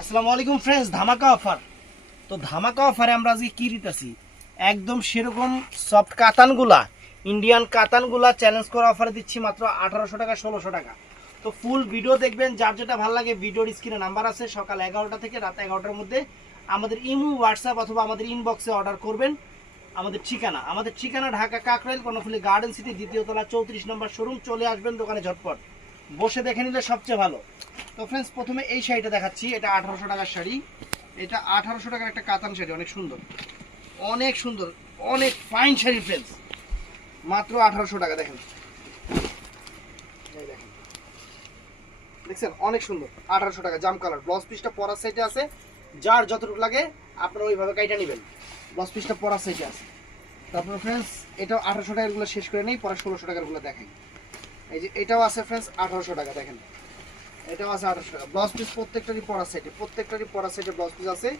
আসসালামু আলাইকুম ফ্রেন্ডস, ধামাকা অফার। তো ধামাকা অফারে আমরা আজকে কি দিতেছি, একদম সেরকম সফট কাতানগুলা, ইন্ডিয়ান কাতানগুলা চ্যালেঞ্জ করা অফারে দিচ্ছি মাত্র 1800 টাকা, 1600 টাকা। তো ফুল ভিডিও দেখবেন, যার যেটা ভালো লাগে ভিডিওর স্ক্রিনে নাম্বার আছে, সকাল 11টা থেকে রাত 11টার মধ্যে আমাদের ইমো, হোয়াটসঅ্যাপ অথবা আমাদের ইনবক্সে অর্ডার করবেন। আমাদের ঠিকানা ঢাকা কাকরাইল কর্ণফুলী গার্ডেন সিটি, দ্বিতীয় তলা, 34 নম্বর শোরুম। চলে আসবেন দোকানে ঝটপট, বসে দেখে নিলে সবচেয়ে ভালো। তো ফ্রেন্ডস, প্রথমে এই শাড়িটা দেখাচ্ছি। এটা 1800 টাকার শাড়ি। এটা 1800 টাকার একটা কাতান শাড়ি, অনেক সুন্দর, অনেক সুন্দর, অনেক ফাইন শাড়ি ফ্রেন্ডস, মাত্র 1800 টাকা। দেখেন, এই দেখেন, দেখছেন, অনেক সুন্দর, 1800 টাকা। জাম কালার, ব্লাউজ পিসটা পরার সাইডে আছে, যার যতটুকু লাগে আপনারা ওইভাবে কাইটা নেবেন। ব্লাউজ পিসটা পরার সাইডে আছে। তারপর ফ্রেন্ডস, এটাও 1800 টাকারগুলো শেষ করে নেই, পরে 1600 টাকারগুলো দেখাই। এই যে এটাও আছে ফ্রেন্ডস 1800 টাকা, দেখেন এটাও আছে 1800 টাকা। ব্লাউজ পিস প্রত্যেকটারই পরা সাইডে ব্লাউজ পিস আছে।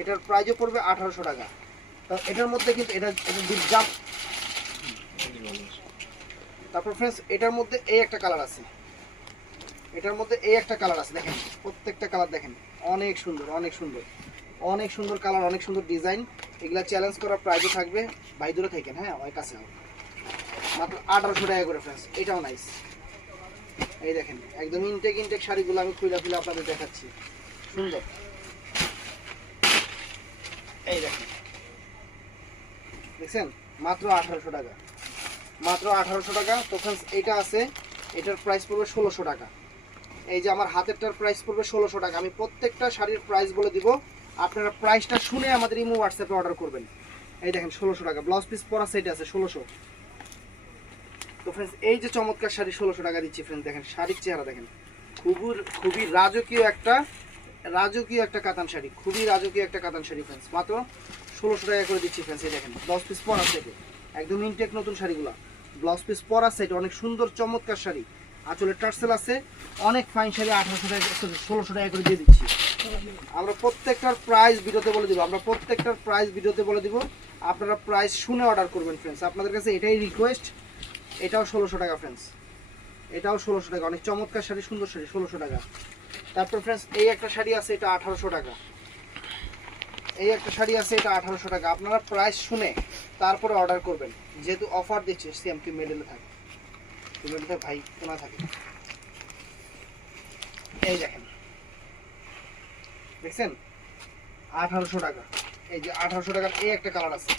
এটার প্রাইসও পড়বে 1800 টাকা। তো এটার মধ্যে কিন্তু এটা জাম। তারপর ফ্রেন্ডস, এটার মধ্যে এই একটা কালার আছে, দেখেন প্রত্যেকটা কালার দেখেন, অনেক সুন্দর, অনেক সুন্দর, অনেক সুন্দর কালার, অনেক সুন্দর ডিজাইন। এগুলা চ্যালেঞ্জ করার প্রাইসও থাকবে। ভাই দূরে থাকেন, হ্যাঁ ওই কাছে মাত্র 1800 টাকা করে ফ্রেন্ডস। এটাও নাইস। এই দেখেন, একদম ইনটেক শাড়িগুলো আমি খুলে আপনাদের দেখাচ্ছি, সুন্দর। এই দেখেন, দেখছেন, মাত্র 1800 টাকা, মাত্র 1800 টাকা। তো ফ্রেন্ডস, এটা আছে, এটার প্রাইস পড়বে 1600 টাকা। এই যে আমার হাতেরটার প্রাইস পড়বে 1600 টাকা। আমি প্রত্যেকটা শাড়ির প্রাইস বলে দিব, আপনারা প্রাইসটা শুনে আমাদের ইমো, হোয়াটসঅ্যাপে অর্ডার করবেন। এই দেখেন 1600 টাকা, ব্লাউজ পিস পরা সেট আছে 1600। তো ফ্রেন্ডস, এই যে চমৎকার শাড়ি 1600 টাকা দিচ্ছি ফ্রেন্ডস। দেখেন শাড়ির চেহারা দেখেন, খুবই রাজকীয় একটা কাতান শাড়ি, খুবই রাজকীয় একটা কাতান শাড়ি ফ্রেন্ডস। মাত্র 1600 টাকা করে দিচ্ছি ফ্রেন্ডস। এই দেখেন, ব্লাউজ পিস পরা সেটে, একদম ইনটেক নতুন শাড়িগুলো, ব্লাউজ পিস পরা সেট, অনেক সুন্দর চমৎকার শাড়ি। আঁচলের টার্সেল আছে, অনেক ফাইন শাড়ি 1800 টাকা, 1600 টাকা করে দিয়ে দিচ্ছি। আমরা প্রত্যেকটার প্রাইস ভিডিওতে বলে দিব, আপনারা প্রাইস শুনে অর্ডার করবেন ফ্রেন্ডস। আপনাদের কাছে এটাই রিকোয়েস্ট। এটাও 1600 টাকা ফ্রেন্ডস, এটাও 1600 টাকা, অনেক চমৎকার শাড়ি, সুন্দর শাড়ি, 1600 টাকা। তারপর ফ্রেন্ডস, এই একটা শাড়ি আছে, এটা 1800 টাকা। এটা 1800 টাকা। আপনারা প্রাইস শুনে তারপরে অর্ডার করবেন, যেহেতু অফার দিচ্ছে। সেম কি মেডেলে থাকে, ভাই কোনা থাকে। এই দেখেন, দেখছেন 1800 টাকা। এই যে 1800 টাকার এই একটা কালার আছে।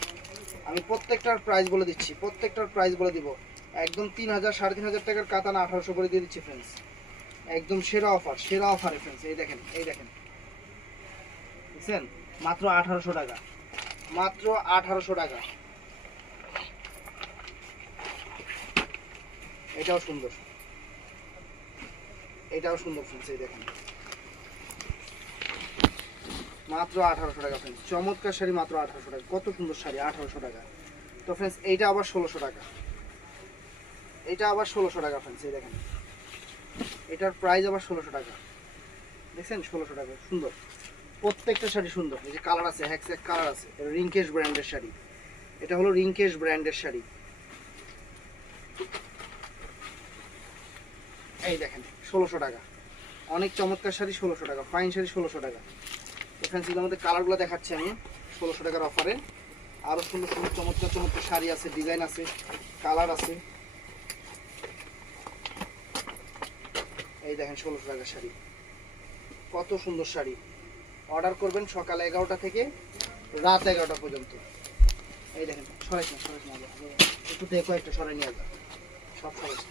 আমি প্রত্যেকটার প্রাইস বলে দিব, একদম 3000, 3500 টাকার কাতানা 1800 করে দিয়ে দিচ্ছি ফ্রেন্ডস। একদম সেরা অফারে ফ্রেন্ডস। এই দেখেন, দেখছেন, মাত্র 1800 টাকা, মাত্র 1800 টাকা। এটাও সুন্দর ফ্রেন্ডস। এই দেখেন, মাত্র 1800 টাকা ফ্রেন্ডস। চমৎকার শাড়ি, মাত্র 1800 টাকা। কত সুন্দর শাড়ি, 1800 টাকা। তো ফ্রেন্ডস, এইটা আবার 1600 টাকা, ফ্রেন্ডস। এই দেখেন, এটার প্রাইস আবার 1600 টাকা। দেখছেন, 1600 টাকা, সুন্দর প্রত্যেকটা শাড়ি, সুন্দর। এই যে কালার আছে, হ্যাক্স কালার আছে, রিংকেশ ব্র্যান্ডের শাড়ি। এটা হলো রিংকেশ ব্র্যান্ডের শাড়ি। এই দেখেন 1600 টাকা, অনেক চমৎকার শাড়ি, 1600 টাকা, ফাইন শাড়ি, 1600 টাকা। তো ফ্রেন্ডস, এর মধ্যে কালারগুলো দেখাচ্ছি আমি 1600 টাকার অফারে। আরও সুন্দর চমৎকার শাড়ি আছে, ডিজাইন আছে, কালার আছে। এই দেখেন 1600 টাকার শাড়ি, কত সুন্দর শাড়ি। অর্ডার করবেন সকাল 11টা থেকে রাত 11টা পর্যন্ত। এই দেখেন, সরাইছ না, একটু দেখো, একটা সরাই নিয়ে যা, সব সরাইছ।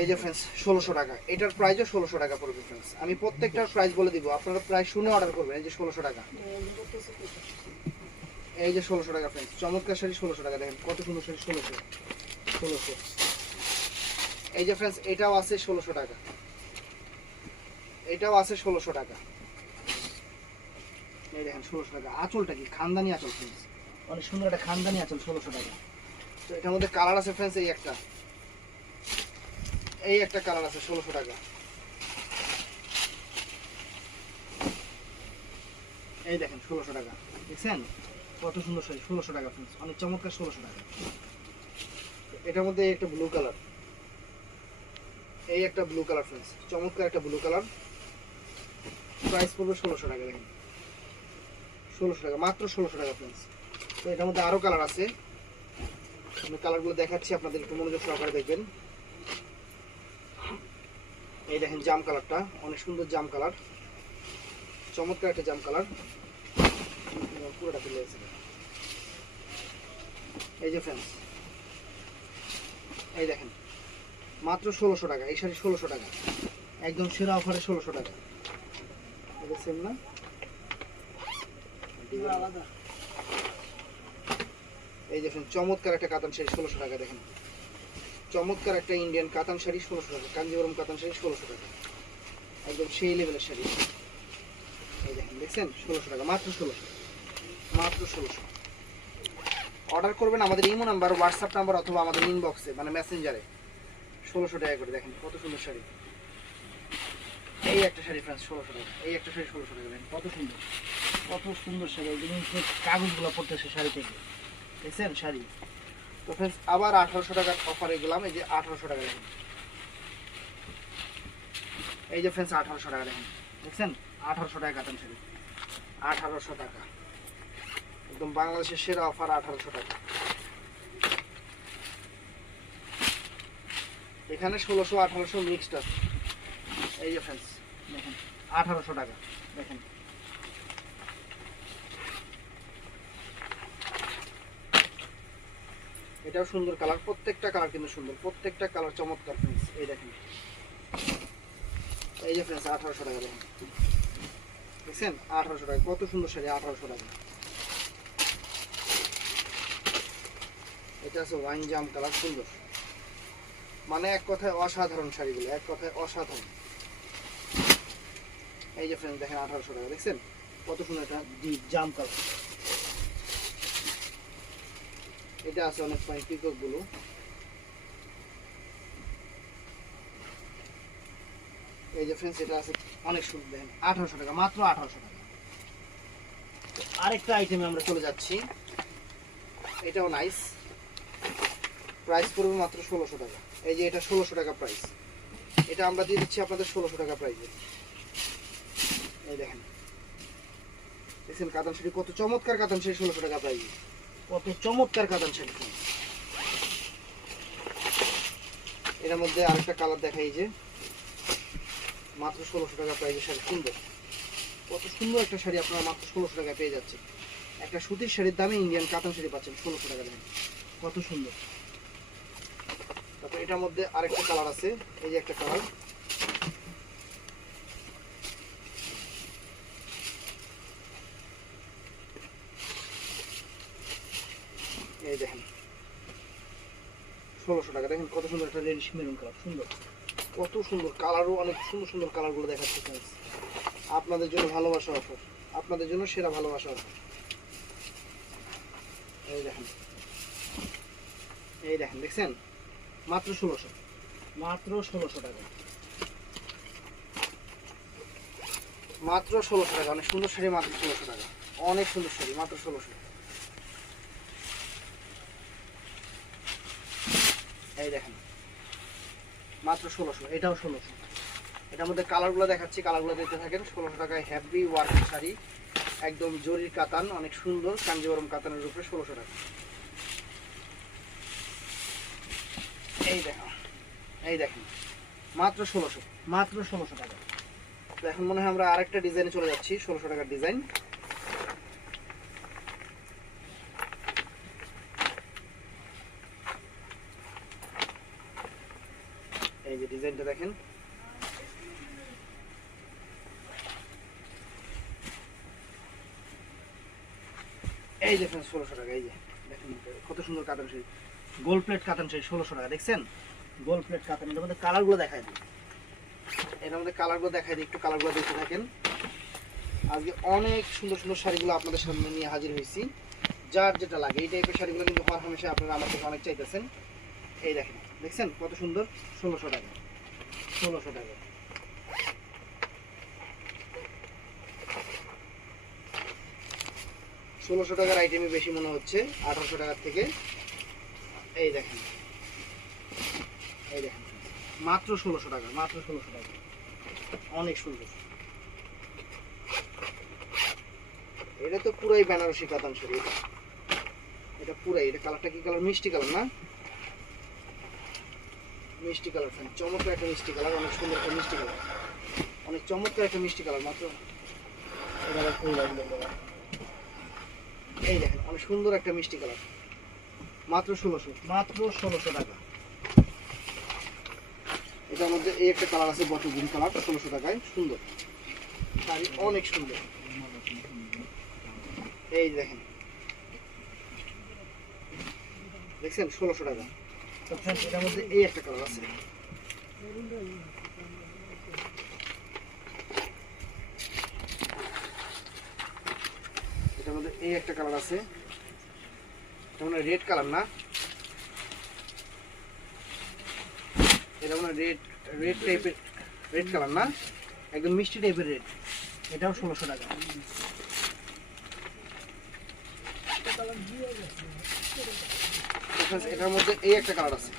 এই যে ফ্রেন্ডস 1600 টাকা, এটার প্রাইসও 1600 টাকা পড়বে ফ্রেন্ডস। আমি প্রত্যেকটার প্রাইস বলে দিব, আপনারা প্রাইস শুনে অর্ডার করবেন। এই যে 1600 টাকা, এই যে 1600 টাকা ফ্রেন্ডস, চমৎকার শাড়ি, 1600 টাকা। দেখেন কত সুন্দর শাড়ি, 1600। এই যে ফ্রেন্ডস, এটাও আছে 1600 টাকা, এই দেখেন 1600 টাকা। আঁচলটা কি খানদানি আঁচল ফ্রেন্ডস, অনেক সুন্দর একটা খানদানি আঁচল, 1600 টাকা। তো এটার মধ্যে কালার আছে ফ্রেন্ডস, এই একটা কালার আছে 1600 টাকা। এই দেখেন 1600 টাকা, দেখছেন কত সুন্দর শাড়ি, 1600 টাকা ফ্রেন্ডস, অনেক চমৎকার, 1600 টাকা। এটার মধ্যে একটা ব্লু কালার, এই একটা ব্লু কালার ফ্রেন্ডস, চমৎকার একটা ব্লু কালার, প্রাইস পড়বে 1600 টাকা। দেখেন 1600 টাকা, মাত্র 1600 টাকা ফ্রেন্ডস। তো এটার মধ্যে আরও কালার আছে, আমি কালারগুলো দেখাচ্ছি আপনাদের, একটু মনোযোগ সহকারে দেখবেন। এই দেখেন জাম কালারটা, অনেক সুন্দর জাম কালার, চমৎকার একটা জাম কালার, পুরোটা তুলে আছে। এই যে ফ্রেন্ডস, এই দেখেন মাত্র 1600 টাকা এই শাড়ি, 1600 টাকা একদম সেরা অফারে 1600 টাকা। এটা সেম না, আলাদা। এই যে ফ্রেন্ডস, চমৎকার একটা কাতান শাড়ি 1600 টাকা। দেখেন চমৎকার একটা ইন্ডিয়ান কাতান শাড়ি 1600 টাকা, কাঞ্জিবরম কাতান শাড়ি 1600 টাকা, একদম সেই লেভেলের শাড়ি। এই দেখেন, দেখছেন 1600 টাকা, মাত্র 1600, মাত্র 1600। অর্ডার করবেন আমাদের ইমো নাম্বার, হোয়াটসঅ্যাপ নাম্বার অথবা আমাদের ইনবক্সে মানে মেসেঞ্জারে। 1600 টাকা করে। দেখেন কত সুন্দর শাড়ি। এই একটা শাড়ি ফ্রেন্ডস 1600 টাকা, এই একটা শাড়ি 1600 টাকা। দেখেন কত সুন্দর, কত সুন্দর শাড়ি, একদম কাগজগুলো পড়তেছে শাড়ি থেকে, দেখছেন শাড়ি। তো ফ্রেন্ডস আবার 1800 টাকার অফারে গেলাম। এই যে 1800 টাকা। দেখেন এই যে ফ্রেন্ডস 1800 টাকা। দেখেন দেখছেন 1800 টাকা কাতান শাড়ি, 1800 টাকা, একদম বাংলাদেশের সেরা অফার 1800 টাকা। এখানে 1600 1800 মিক্সড আছে। এই যে ফ্রেন্ডস দেখেন 1800 টাকা। দেখেন এটাও সুন্দর কালার, প্রত্যেকটা কালার কিন্তু সুন্দর, প্রত্যেকটা কালার চমৎকার ফ্রেন্ডস। এই দেখেন, এই যে ফ্রেন্ডস 1800 টাকা। দেখেন দেখছেন 1800 টাকা, কত সুন্দর শাড়ি, 1800 টাকা। এটা আছে ওয়াইন জাম কালার, সুন্দর, মানে এক কথায় অসাধারণ শাড়িগুলো, এক কথায় অসাধারণ। এই যে ফ্রেন্ডস দেখেন 1800 টাকা। দেখছেন কত সুন্দর একটা ডিপ জাম কালার। এটা আছে অনেক ফাইন পিকক গুলো। এই যে ফ্রেন্ডস এটা আছে অনেক সুন্দর। দেখেন 1800 টাকা, মাত্র 1800 টাকা। আরেকটা আইটেমে আমরা চলে যাচ্ছি, এটাও নাইস, প্রাইস পড়বে মাত্র 1600 টাকা। এই যে এটা 1600 টাকা প্রাইস, এটা আমরা দিয়ে দিচ্ছি আপনাদের 1600 টাকা প্রাইসে। এই দেখেন দেখছেন কাতান শাড়ি, কত চমৎকার কাতান শাড়ি 1600 টাকা প্রাইসে, কত চমৎকার কাতান শাড়ি। এর মধ্যে আরেকটা কালার দেখাই, যে মাত্র 1600 টাকা প্রাইসের শাড়ি, সুন্দর, কত সুন্দর একটা শাড়ি আপনারা মাত্র 1600 টাকা পেয়ে যাচ্ছেন। একটা সুতির শাড়ির দামে ইন্ডিয়ান কাতান শাড়ি পাচ্ছেন 1600 টাকা। দেখেন কত সুন্দর। তারপর এটার মধ্যে আরেকটা কালার আছে, এই যে একটা কালার, এই দেখেন 1600 টাকা। দেখেন কত সুন্দর একটা রেডিশ মেরুন কালার, সুন্দর, কত সুন্দর কালারও, অনেক সুন্দর সুন্দর কালারগুলো দেখাচ্ছে ফ্রেন্ডস। আপনাদের জন্য ভালোবাসা অফার, আপনাদের জন্য সেরা ভালোবাসা অফার। এই দেখেন, এই দেখেন দেখছেন মাত্র 1600, মাত্র 1600 টাকা, মাত্র 1600 টাকা। অনেক সুন্দর শাড়ি, মাত্র 1600 টাকা, অনেক সুন্দর শাড়ি, মাত্র 1600। এই দেখেন মাত্র 1600, এটাও 1600। এটার মধ্যে কালারগুলো দেখাচ্ছি, কালারগুলো দেখতে থাকেন। 1600 টাকায় হেভি ওয়ার্ক শাড়ি, একদম জরির কাতান, অনেক সুন্দর কাঞ্জিবরম কাতানের উপরে 1600 টাকা। এই দেখেন, এই দেখেন মাত্র 1600, মাত্র 1600 টাকা। তো এখন মনে হয় আমরা আরেকটা ডিজাইনে চলে যাচ্ছি, 1600 টাকার ডিজাইন। এই যে ডিজাইনটা দেখেন, এই দেখেন 1600 টাকা। এই যে দেখেন কত সুন্দর কাতান শাড়ি, গোল প্লেট কাতান শাড়ি 1600 টাকা। দেখছেন গোল প্লেট কাতান। এর মধ্যে কালারগুলো দেখাই দিই, এর মধ্যে কালারগুলো দেখাই দিই, একটু কালারগুলো দেখতে থাকেন। আজকে অনেক সুন্দর সুন্দর শাড়িগুলো আপনাদের সামনে নিয়ে হাজির হয়েছি। যার যেটা লাগে এই টাইপের শাড়িগুলো কিন্তু হর হামেশা আপনারা আমার থেকে অনেক চাইতেছেন। এই দেখেন দেখছেন কত সুন্দর, 1600 টাকা, 1600 টাকা। ষোলোশো টাকার আইটেমই বেশি মনে হচ্ছে 1800 টাকার থেকে। এই দেখেন, এই দেখেন মাত্র 1600 টাকা, মাত্র 1600 টাকা, অনেক সুন্দর। এটা তো পুরাই বেনারসি কাতান শাড়ি, এটা পুরাই, এটা কালারটা কি কালার, মিষ্টি কালার না, মিষ্টি কালার, চমৎকার একটা মিষ্টি কালার, অনেক সুন্দর একটা মিষ্টি কালার, অনেক চমৎকার একটা মিষ্টি কালার। মাত্র এই দেখেন অনেক সুন্দর একটা মিষ্টি কালার, মাত্র 1600, মাত্র 1600 টাকা। এটার মধ্যে এই একটা কালার আছে বটল গ্রিন কালার, 1600 টাকায়, সুন্দর শাড়ি, অনেক সুন্দর। এই দেখেন, দেখছেন 1600 টাকা। এটার মধ্যে এই একটা কালার আছে, এটার মধ্যে এই একটা কালার আছে, এটা মানে রেড কালার না, এটা মানে রেড, রেড টাইপের, রেড কালার না, একদম মিষ্টি টাইপের রেড, এটাও 1600 টাকা। এটার মধ্যে এই একটা কালার আছে,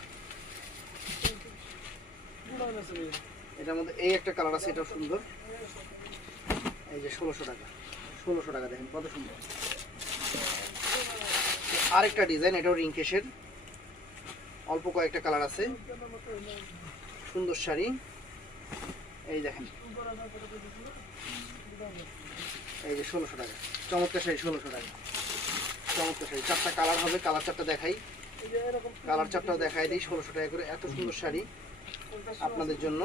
এটার মধ্যে এই একটা কালার আছে, এটাও সুন্দর। এই যে 1600 টাকা, 1600 টাকা, দেখেন কত সুন্দর। আরেকটা ডিজাইন, এটাও রিংকেশের, অল্প কয়েকটা কালার আছে, সুন্দর শাড়ি। এই দেখেন, এই যে 1600 টাকা, চমৎকার শাড়ি, 1600 টাকা, চমৎকার শাড়ি। চারটা কালার হবে, কালার চারটা দেখাই, কালার চারটাও দেখাই দিই। 1600 টাকা করে এত সুন্দর শাড়ি আপনাদের জন্য।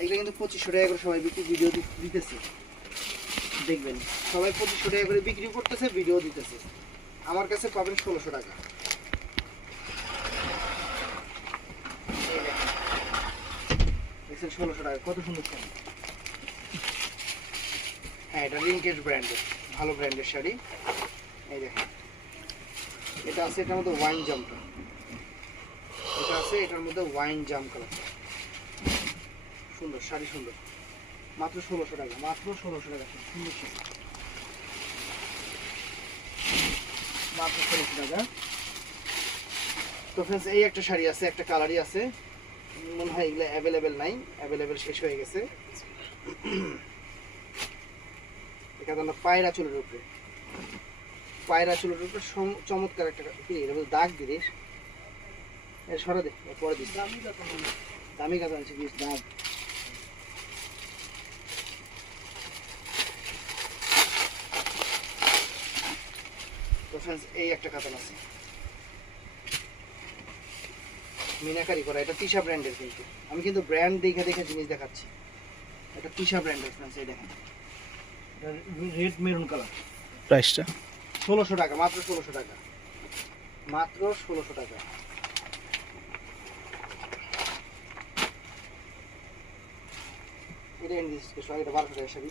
এগুলো কিন্তু 2500 টাকা করে সবাই ভিডিও দিতেছে, দেখবেন সবাই 2500 টাকা করে বিক্রি করতেছে, ভিডিও দিতেছে। আমার কাছে পাবেন 1600 টাকা। দেখছেন 1600 টাকা, কত সুন্দর শাড়ি। হ্যাঁ, এটা রিংকেশ ব্র্যান্ডের, ভালো ব্র্যান্ডের শাড়ি। এই দেখেন, এটা আছে, এটার মধ্যে ওয়াইন জামটা, এটা আছে, এটার মধ্যে ওয়াইন জাম কালার, সুন্দর শাড়ি, সুন্দর, মাত্র 1600 টাকা, মাত্র 1600 টাকা, সুন্দর শাড়ি, মাত্র 1600 টাকা। তো ফ্রেন্ডস, এই একটা শাড়ি আছে, একটা কালারই আছে, মনে হয় এগুলো অ্যাভেলেবেল নাই, অ্যাভেলেবেল শেষ হয়ে গেছে। এটা পায়রা চুলের উপরে, পায়রা চুলের উপরে চমৎকার একটা দাগ দিস, সরা দে, পরে দিস, দামি কাজ আছে, দাগ। তো ফ্রেন্ডস, এই একটা কাতান আছে, মিনাকারি করা, এটা তিশা ব্র্যান্ডের, কিন্তু আমি কিন্তু ব্র্যান্ড দেখে দেখে জিনিস দেখাচ্ছি। এটা তিশা ব্র্যান্ডের ফ্রেন্ডস, এই দেখেন, রেড মেরুন কালার, প্রাইসটা 1600 টাকা, মাত্র 1600 টাকা, মাত্র 1600 টাকা। এটা ইংলিশ স্পেশাল, এটা 1200 টাকা শাড়ি।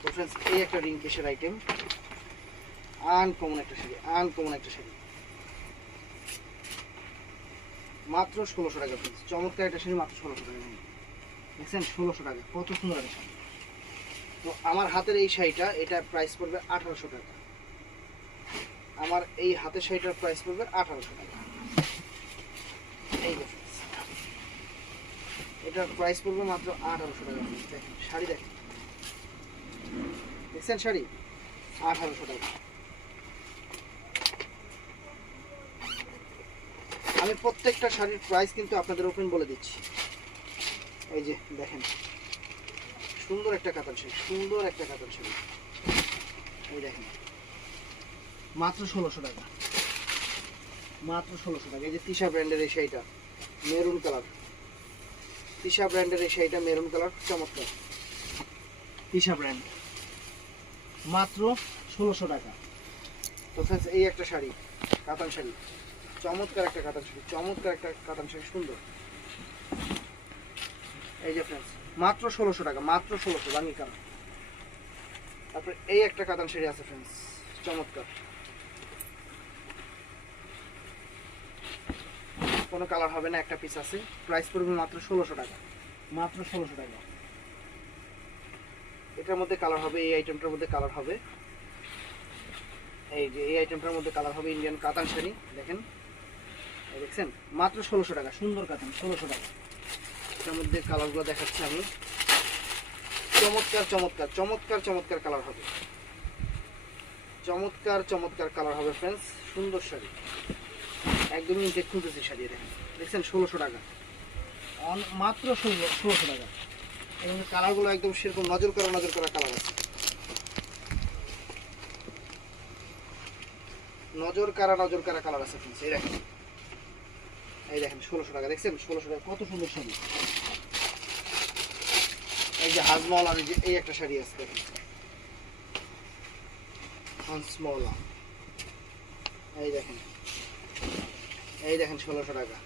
তো ফ্রেন্ডস, এই একটা রিং কেশের আইটেম, আনকমন একটা শাড়ি, আনকমন একটা শাড়ি, মাত্র 1600 টাকা ফ্রেন্ডস, চমৎকার একটা শাড়ি, মাত্র 1600 টাকা। দেখছেন 1600 টাকা, কত সুন্দর একটা শাড়ি। তো আমার হাতের এই শাড়িটা, এটা প্রাইস পড়বে 1800 টাকা, আমার এই হাতের শাড়িটার প্রাইস পড়বে 1800 টাকা। এই দেখেন, এটার প্রাইস পড়বে মাত্র 1800 টাকা। দেখেন শাড়ি, দেখেন, দেখছেন শাড়ি, 1800 টাকা। আমি প্রত্যেকটা শাড়ির প্রাইস কিন্তু আপনাদের ওপেন বলে দিচ্ছি। এই যে দেখেন, সুন্দর একটা কাতান শাড়ি, সুন্দর একটা কাতান শাড়ি, এই দেখেন, মাত্র 1600 টাকা, মাত্র 1600 টাকা। এই যে তিশা ব্র্যান্ডের এই শাড়িটা, মেরুন কালার, তিশা ব্র্যান্ডের এই শাড়িটা মেরুন কালার, চমৎকার, তিশা ব্র্যান্ড, মাত্র 1600 টাকা। তো ফ্রেন্ডস, এই একটা শাড়ি, কাতান শাড়ি, চমৎকার একটা কাতান শাড়ি, চমৎকার একটা কাতান শাড়ি, সুন্দর। এই যে ফ্রেন্ডস, মাত্র 1600 টাকা, মাত্র 1600, দামি কালার। তারপরে এই একটা কাতান শাড়ি আছে ফ্রেন্ডস, চমৎকার, কোনো কালার হবে না, একটা পিস আছে, প্রাইস পড়বে মাত্র 1600 টাকা, মাত্র 1600 টাকা। এটার মধ্যে কালার হবে, এই আইটেমটার মধ্যে কালার হবে, এই যে এই আইটেমটার মধ্যে কালার হবে ইন্ডিয়ান কাতান শাড়ি, দেখেন এই দেখছেন মাত্র 1600 টাকা, সুন্দর কাতান 1600 টাকা। এটার মধ্যে কালারগুলো দেখাচ্ছি আমি, চমৎকার চমৎকার চমৎকার চমৎকার কালার হবে, চমৎকার চমৎকার কালার হবে ফ্রেন্ডস, সুন্দর শাড়ি একদমই ইনটেক খুলতেছে শাড়ি, দেখেন দেখছেন 1600 টাকা, মাত্র 1600 টাকা। এবং কালারগুলো একদম সেরকম নজর করা কালার আছে, নজর কারা কালার আছে ফ্রেন্ডস। এই দেখেন 1600 টাকা, দেখছেন 1600 টাকা কত সুন্দর শাড়ি। এই যে হাজমহল, আর এই একটা শাড়ি আছে দেখেন হাজমহল, এই দেখেন 1600 টাকা,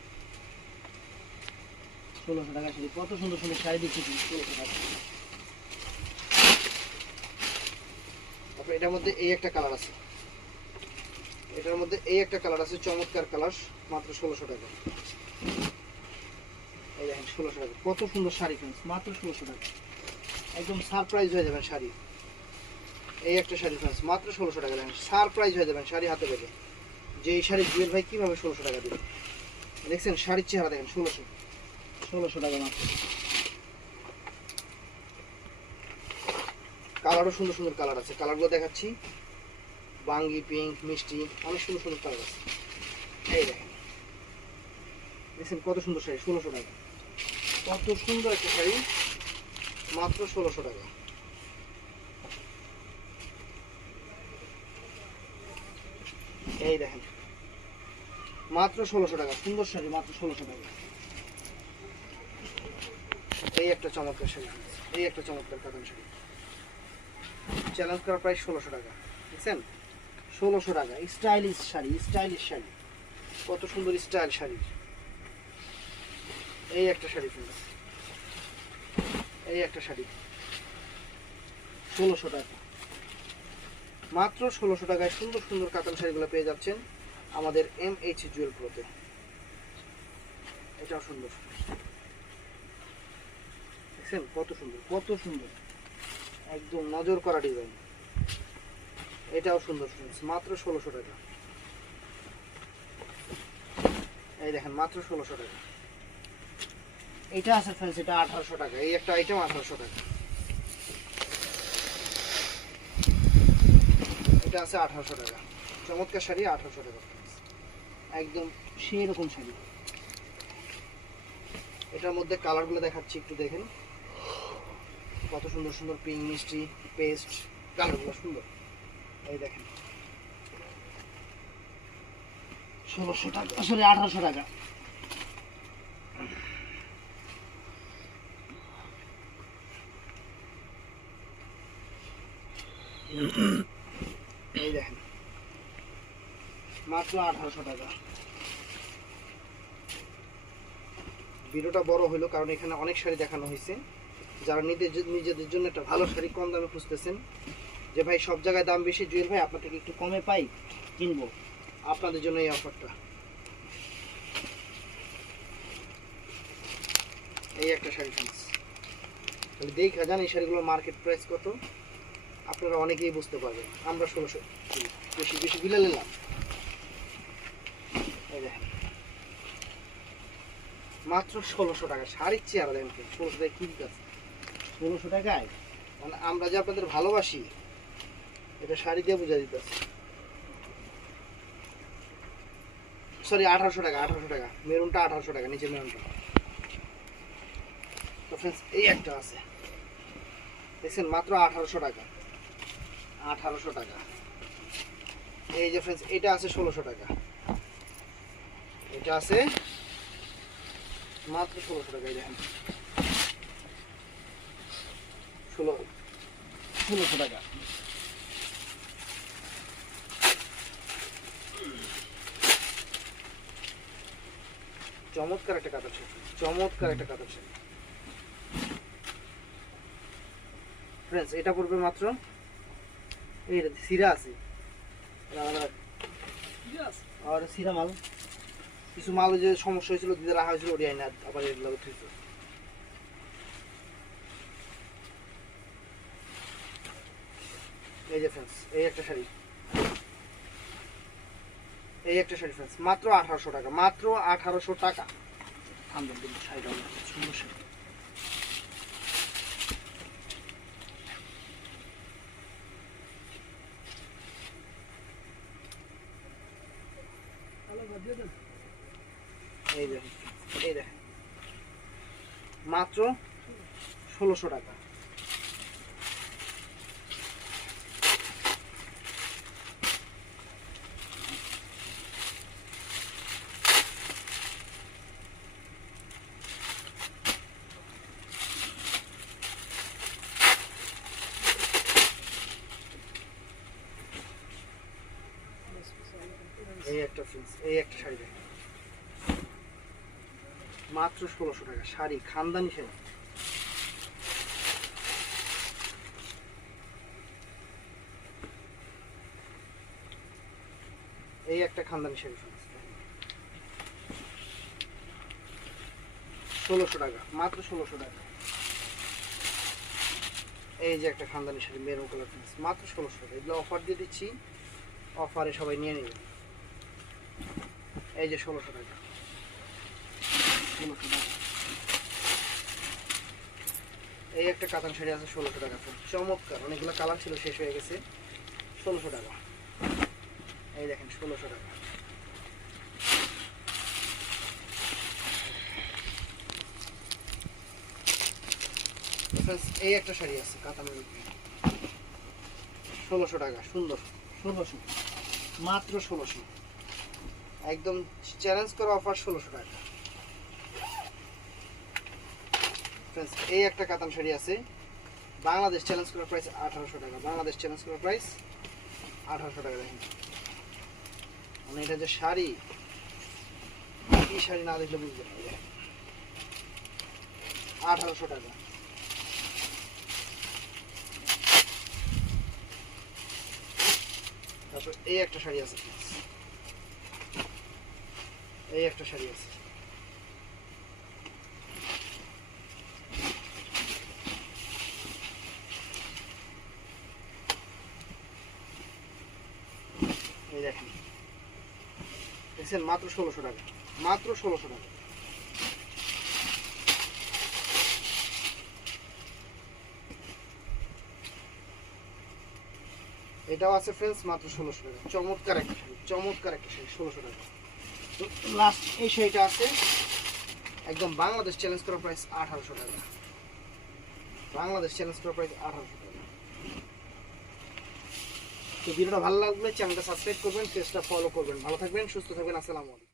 1600 টাকা শাড়ি, কত সুন্দর সুন্দর শাড়ি দিচ্ছি 1600 টাকা। তারপর এটার মধ্যে এই একটা কালার আছে, এটার মধ্যে এই একটা কালার আছে, চমৎকার কালার, মাত্র 1600 টাকা। এই দেখেন 1600 টাকা, কত সুন্দর শাড়ি ফ্রেন্ডস, মাত্র 1600 টাকা, একদম সারপ্রাইজ হয়ে যাবেন শাড়ি। এই একটা শাড়ি ফ্রেন্ডস মাত্র 1600 টাকা, দেখেন সারপ্রাইজ হয়ে যাবেন শাড়ি হাতে পেলে, যে এই শাড়ি জুয়েল ভাই কীভাবে 1600 টাকা দেবেন। দেখছেন শাড়ির চেহারা দেখেন, 1600 টাকা মাত্র। কালারও সুন্দর সুন্দর কালার আছে, কালারগুলো দেখাচ্ছি, বাঙ্গি পিঙ্ক মিষ্টি, অনেক সুন্দর সুন্দর কালার আছে। এই দেখেন দেখছেন কত সুন্দর শাড়ি, 1600 টাকা, কত সুন্দর একটা শাড়ি, মাত্র 1600 টাকা। এই দেখেন মাত্র 1600 টাকা, সুন্দর শাড়ি, মাত্র 1600 টাকা। এই একটা চমৎকার শাড়ি, এই একটা চমৎকার কাতান শাড়ি, চ্যালেঞ্জ করা প্রাইস 1600 টাকা, দেখছেন 1600 টাকা। স্টাইলিশ শাড়ি, স্টাইলিশ শাড়ি, কত সুন্দর স্টাইল শাড়ি। এই একটা শাড়ি ফ্রেন্ডস, এই একটা শাড়ি 1600 টাকা, মাত্র 1600 টাকায় সুন্দর সুন্দর কাতান শাড়িগুলো পেয়ে যাচ্ছেন আমাদের MH জুয়েল প্রোতে। এটাও সুন্দর, দেখছেন কত সুন্দর, কত সুন্দর, একদম নজর করা ডিজাইন। এটাও সুন্দর ফ্রেন্ডস, মাত্র 1600 টাকা। এই দেখেন মাত্র 1600 টাকা। এটা আছে ফ্রেন্ডস, এটা 1800 টাকা, এই একটা আইটেম 1800 টাকা। এটা আছে 1800 টাকা, চমৎকার শাড়ি 1800 টাকা, একদম সেই রকম শাড়ি। এটার মধ্যে কালারগুলো দেখাচ্ছি, একটু দেখেন কত সুন্দর সুন্দর পিঙ্ক মিষ্টি পেস্ট, কালারগুলো সুন্দর। এই দেখেন 1600 টাকা, আসলে 1800 টাকা। এই দেখেন মাত্র 1800 টাকা। ভিডিওটা বড় হলো কারণ এখানে অনেক শাড়ি দেখানো হয়েছে। যারা নিজেদের জন্য একটা ভালো শাড়ি কম দামে খুঁজতেছেন, যে ভাই সব জায়গায় দাম বেশি, জুয়েল ভাই আপনার থেকে একটু কমে পাই কিনবো, আপনাদের জন্য এই অফারটা। এই একটা শাড়ি ফ্রেন্ডস, তাহলে দেখা যান এই শাড়িগুলোর মার্কেট প্রাইস কত, আপনারা অনেকেই বুঝতে পারবেন। আমরা 1600 বেশি বেশি বিলে নিলাম। এই দেখেন মাত্র 1600 টাকা, শাড়ির চেয়ার দেখেন 1600 টাকায় কি আছে, 1600 টাকায় মানে আমরা যে আপনাদের ভালোবাসি এটা শাড়ি দিয়ে বোঝা দিতেছে। সরি 1800 টাকা, 1800 টাকা, মেরুনটা 1800 টাকা, নিচে মেরুনটা। তো ফ্রেন্ডস এই একটা আছে, দেখছেন মাত্র 1800 টাকা, 1800 টাকা। এই যে ফ্রেন্ডস এটা আছে 1600 টাকা, এটা আছে মাত্র 1600 টাকা। এই দেখেন 1600 টাকা। চমৎকার একটা কাতার শাড়ি, চমৎকার একটা কাতার শাড়ি ফ্রেন্ডস। এটা পড়বে মাত্র, এই সিরা আছে আর সিরা মাল, কিছু মাল যে সমস্যা হয়েছিল দিতে রাখা হয়েছিল ওরিয়াই না, আবার এগুলো ঠিক। এই যে ফ্রেন্ডস এই একটা শাড়ি এই একটা শাড়ি ফ্রেন্ডস মাত্র 1800 টাকা, মাত্র 1800 টাকা। থামবেন কিন্তু শাড়িটা সুন্দর শাড়ি। এই দেখেন, এই দেখেন মাত্র 1600 টাকা। এই একটা ফ্রেন্ডস, এই একটা শাড়ি দেখেন মাত্র 1600 টাকা। শাড়ি খানদানি শাড়ি। এই একটা খানদানি শাড়ি ফ্রেন্ডস 1600 টাকা, মাত্র 1600 টাকা। এই যে একটা খানদানি শাড়ি মেরুন কালার ফ্রেন্ডস মাত্র 1600 টাকা। এগুলো অফার দিয়ে দিচ্ছি, অফারে সবাই নিয়ে নেবেন। এই যে 1600 টাকা, 1600 টাকা। এই একটা কাতান শাড়ি আছে 1600 টাকা, চমৎকার। অনেকগুলো কালার ছিল, শেষ হয়ে গেছে। 1600 টাকা। এই দেখেন 1600 টাকা। এই একটা শাড়ি আছে কাতানের উপরে 1600 টাকা, সুন্দর। 1600, মাত্র 1600। একদম চ্যালেঞ্জ করা অফার 1600 টাকা। ফ্রেন্ডস এই একটা কাতান শাড়ি আছে, বাংলাদেশ চ্যালেঞ্জ করার প্রাইস 1800 টাকা। বাংলাদেশ চ্যালেঞ্জ করার প্রাইস 1800 টাকা। দেখেন মানে এটা যে শাড়ি, এই শাড়ি না দেখলে বুঝবেন না। 1800 টাকা। তারপর এই একটা শাড়ি আছে, এই একটা শাড়ি আছে এই দেখেন, দেখছেন মাত্র 1600 টাকা, মাত্র 1600 টাকা। এটাও আছে ফ্রেন্ডস মাত্র 1600 টাকা। চমৎকার একটা শাড়ি, চমৎকার একটা শাড়ি 1600 টাকা। তো লাস্ট এই শাড়িটা আছে একদম বাংলাদেশ চ্যালেঞ্জ করা প্রাইস 1800 টাকা। বাংলাদেশ চ্যালেঞ্জ করা প্রাইস 1800 টাকা। তো ভিডিওটা ভালো লাগলে চ্যানেলটা সাবস্ক্রাইব করবেন, পেজটা ফলো করবেন। ভালো থাকবেন, সুস্থ থাকবেন। আসসালামু আলাইকুম।